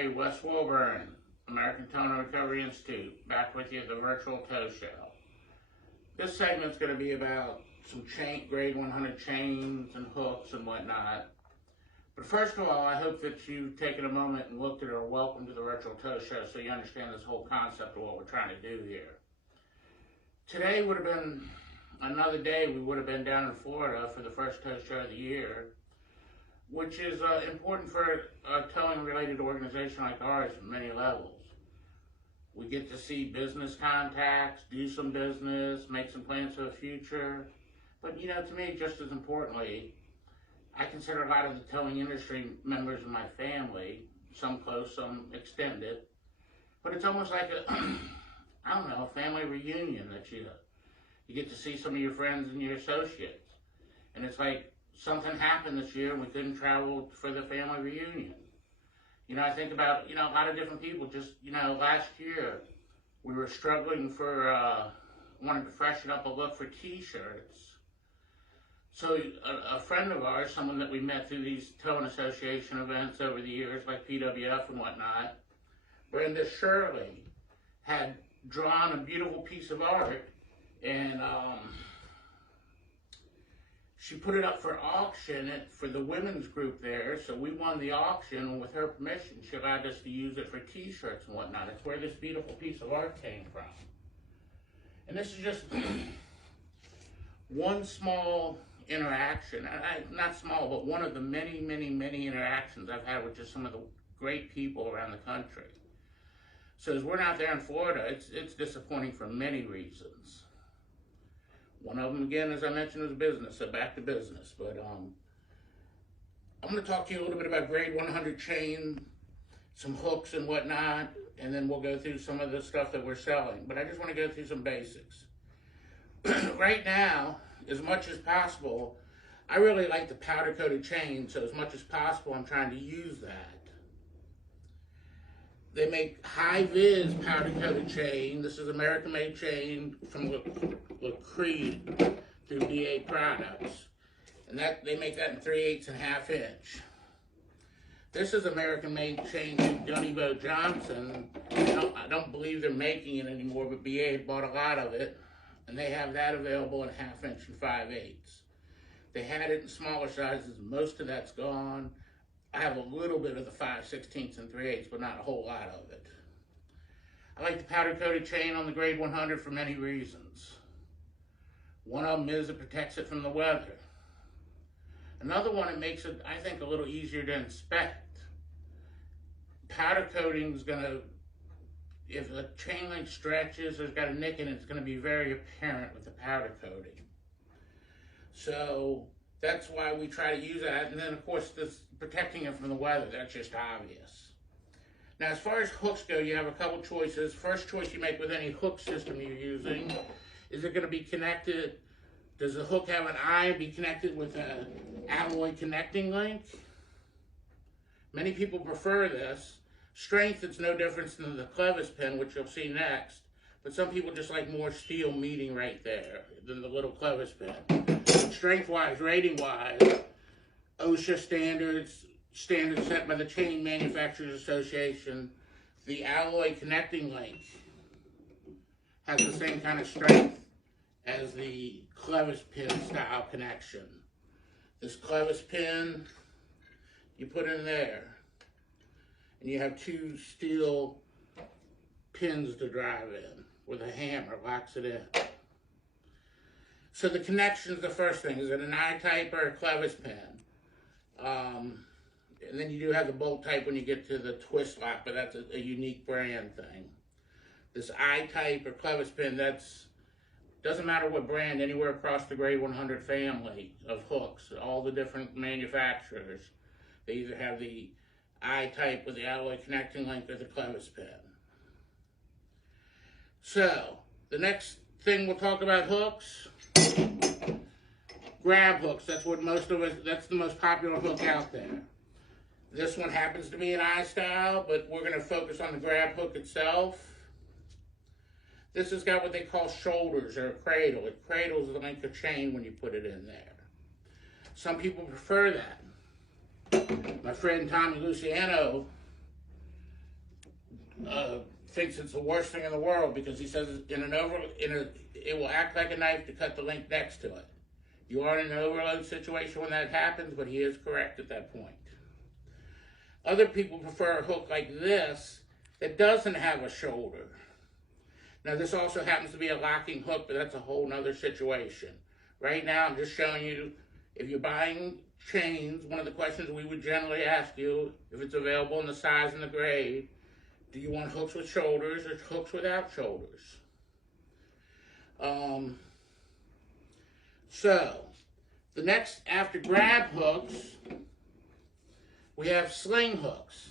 Hey, Wes Wilburn, American Tone Recovery Institute, back with you at the virtual toe show. This segment's going to be about some grade 100 chains and hooks and whatnot. But first of all, I hope that you've taken a moment and looked at our Welcome to the Virtual Toe Show so you understand this whole concept of what we're trying to do here. Today would have been another day we would have been down in Florida for the first toe show of the year, which is important for a towing-related organization like ours at many levels. We get to see business contacts, do some business, make some plans for the future. But, to me, just as importantly, I consider a lot of the towing industry members of my family, some close, some extended. But it's almost like a family reunion that you get to see some of your friends and your associates. And it's like, something happened this year and we couldn't travel for the family reunion. I think about, a lot of different people. Just, last year we were struggling for, wanted to freshen up a look for t-shirts. So a friend of ours, someone that we met through these towing association events over the years, like PWF and whatnot, Brenda Shirley, had drawn a beautiful piece of art, and she put it up for auction for the women's group there, so we won the auction, and with her permission, she allowed us to use it for t-shirts and whatnot. It's where this beautiful piece of art came from. And this is just one small interaction, not small, but one of the many, many, many interactions I've had with just some of the great people around the country. So as we're not there in Florida, it's disappointing for many reasons. One of them, again, as I mentioned, was business, so back to business. But I'm going to talk to you a little bit about grade 100 chain, some hooks and whatnot, and then we'll go through some of the stuff that we're selling. But I just want to go through some basics. Right now, as much as possible, I really like the powder-coated chain, so as much as possible, I'm trying to use that. They make high-vis powder-coated chain. This is American-made chain from Creed through BA Products. And they make that in 3/8 and 1/2 inch. This is American-made chain through Dunny Johnson. I don't believe they're making it anymore, but BA bought a lot of it. And they have that available in 1/2 inch and 5/8. They had it in smaller sizes. Most of that's gone. I have a little bit of the 5/16 and 3/8, but not a whole lot of it. I like the powder-coated chain on the grade 100 for many reasons. One of them is it protects it from the weather. Another one, it makes it, I think, a little easier to inspect. Powder coating is going to, if a chain link stretches or it's got a nick in it, it's going to be very apparent with the powder coating. So that's why we try to use that. And then, of course, this protecting it from the weather, that's just obvious. Now, as far as hooks go, you have a couple choices. First choice you make with any hook system you're using, is it going to be connected? Does the hook have an eye and be connected with an alloy connecting link? Many people prefer this. Strength, it's no different than the clevis pin, which you'll see next. But some people just like more steel meeting right there than the little clevis pin. Strength-wise, rating-wise, OSHA standards set by the Chain Manufacturers Association, the alloy connecting link has the same kind of strength as the clevis pin style connection. This clevis pin, you put in there, and you have two steel pins to drive in, with a hammer locks it in. So the connection's the first thing. Is it an eye type or a clevis pin? And then you do have the bolt type when you get to the twist lock, but that's a unique brand thing. This eye type or clevis pin, doesn't matter what brand, anywhere across the grade 100 family of hooks, all the different manufacturers, they either have the eye type with the alloy connecting link or the clevis pin. So, the next thing we'll talk about hooks, grab hooks. That's the most popular hook out there. This one happens to be an eye style, but we're going to focus on the grab hook itself. This has got what they call shoulders or a cradle. It cradles the length of chain when you put it in there. Some people prefer that. My friend Tommy Luciano thinks it's the worst thing in the world because he says it will act like a knife to cut the link next to it. You are in an overload situation when that happens, but he is correct at that point. Other people prefer a hook like this that doesn't have a shoulder. Now this also happens to be a locking hook, but that's a whole nother situation. Right now I'm just showing you, if you're buying chains, one of the questions we would generally ask you, if it's available in the size and the grade, do you want hooks with shoulders or hooks without shoulders? So, the next, after grab hooks, we have sling hooks.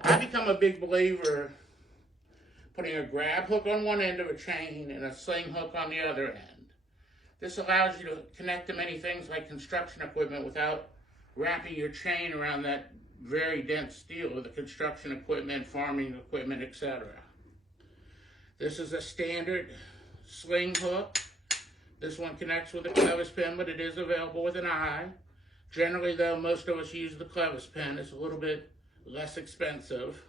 I've become a big believer putting a grab hook on one end of a chain and a sling hook on the other end. This allows you to connect to many things like construction equipment without wrapping your chain around that very dense steel of the construction equipment, farming equipment, etc. This is a standard sling hook. This one connects with a clevis pin, but it is available with an eye. Generally though, most of us use the clevis pin. It's a little bit less expensive.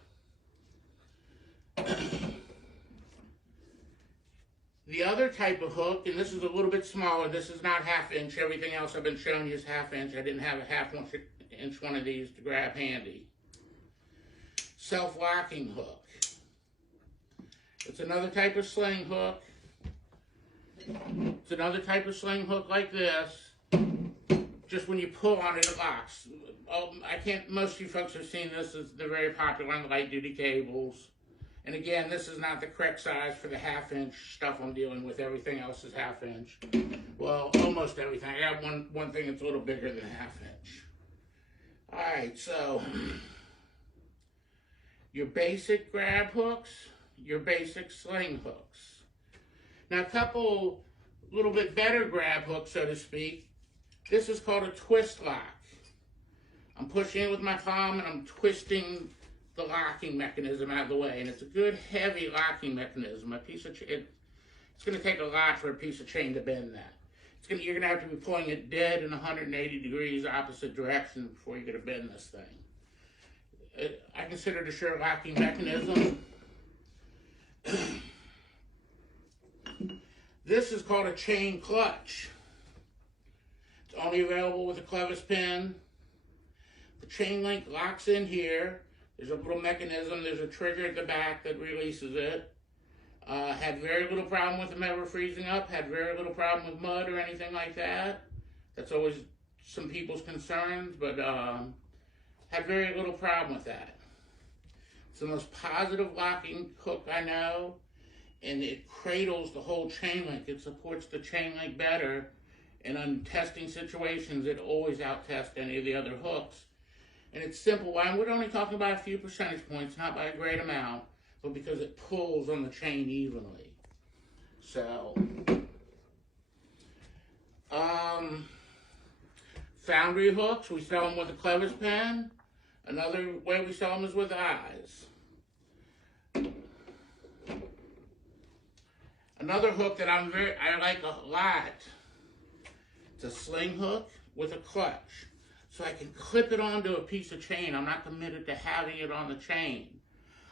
The other type of hook, and this is a little bit smaller, this is not 1/2 inch. Everything else I've been showing you is 1/2 inch. I didn't have a 1/2 inch one of these to grab handy. Self-locking hook. It's another type of sling hook. It's another type of sling hook like this. Just when you pull on it, it locks. Most of you folks have seen this. They're very popular on the light duty cables. And again, this is not the correct size for the 1/2 inch stuff I'm dealing with. Everything else is 1/2 inch. Well, almost everything. I have one thing that's a little bigger than 1/2 inch. Alright, so your basic grab hooks, your basic sling hooks. Now a couple little bit better grab hooks, so to speak. This is called a twist lock. I'm pushing it with my palm and I'm twisting the locking mechanism out of the way, and it's a good heavy locking mechanism. It's going to take a lot for a piece of chain to bend that. You're going to have to be pulling it dead in 180 degrees opposite direction before you're going to bend this thing. I consider it a sure locking mechanism. This is called a chain clutch. It's only available with a clevis pin. The chain link locks in here. There's a little mechanism, there's a trigger at the back that releases it. Had very little problem with them ever freezing up, had very little problem with mud or anything like that. That's always some people's concerns, but had very little problem with that. It's the most positive locking hook I know, and it cradles the whole chain link. It supports the chain link better, and on testing situations, it always outtests any of the other hooks. And it's simple. We're only talking about a few percentage points, not by a great amount, but because it pulls on the chain evenly. So, foundry hooks, we sell them with a clevis pin. Another way we sell them is with eyes. Another hook that I like a lot, it's a sling hook with a clutch. So I can clip it onto a piece of chain. I'm not committed to having it on the chain.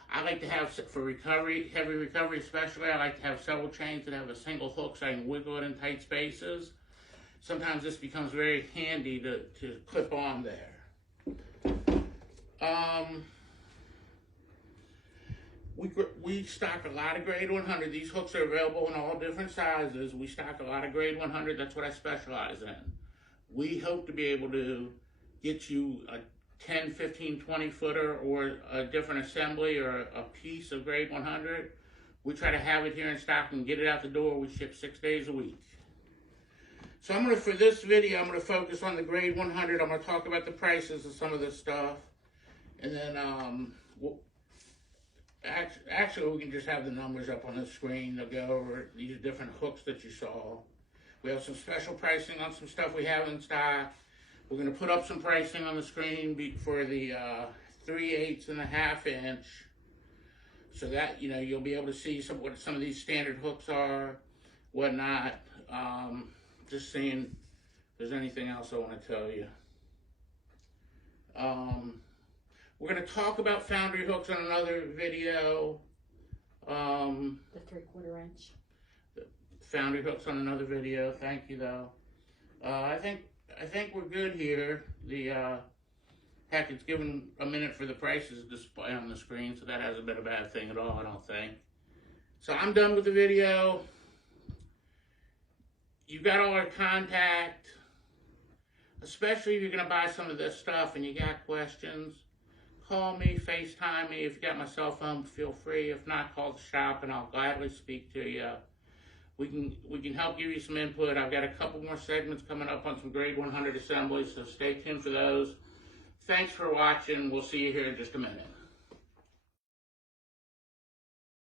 I like to have, for recovery, heavy recovery especially, I like to have several chains that have a single hook so I can wiggle it in tight spaces. Sometimes this becomes very handy to clip on there. We stock a lot of grade 100. These hooks are available in all different sizes. We stock a lot of grade 100. That's what I specialize in. We hope to be able to get you a 10, 15, 20 footer or a different assembly or a piece of grade 100. We try to have it here in stock and get it out the door. We ship 6 days a week. So for this video, I'm going to focus on the grade 100. I'm going to talk about the prices of some of this stuff. And then, actually, we can just have the numbers up on the screen. They'll go over these different hooks that you saw. We have some special pricing on some stuff we have in stock. We're going to put up some pricing on the screen for the 3/8 and a 1/2 inch, so that you'll be able to see what some of these standard hooks are, whatnot. Just seeing if there's anything else I want to tell you. We're going to talk about foundry hooks on another video. The 3/4 inch. Foundry hooks on another video. Thank you though. I think we're good here. The heck, it's given a minute for the prices to display on the screen, so that hasn't been a bad thing at all, I don't think. So I'm done with the video. You got all our contact, especially if you're gonna buy some of this stuff and you got questions. Call me, FaceTime me. If you got my cell phone, feel free. If not, call the shop and I'll gladly speak to you. We can help give you some input. I've got a couple more segments coming up on some grade 100 assemblies, so stay tuned for those. Thanks for watching. We'll see you here in just a minute.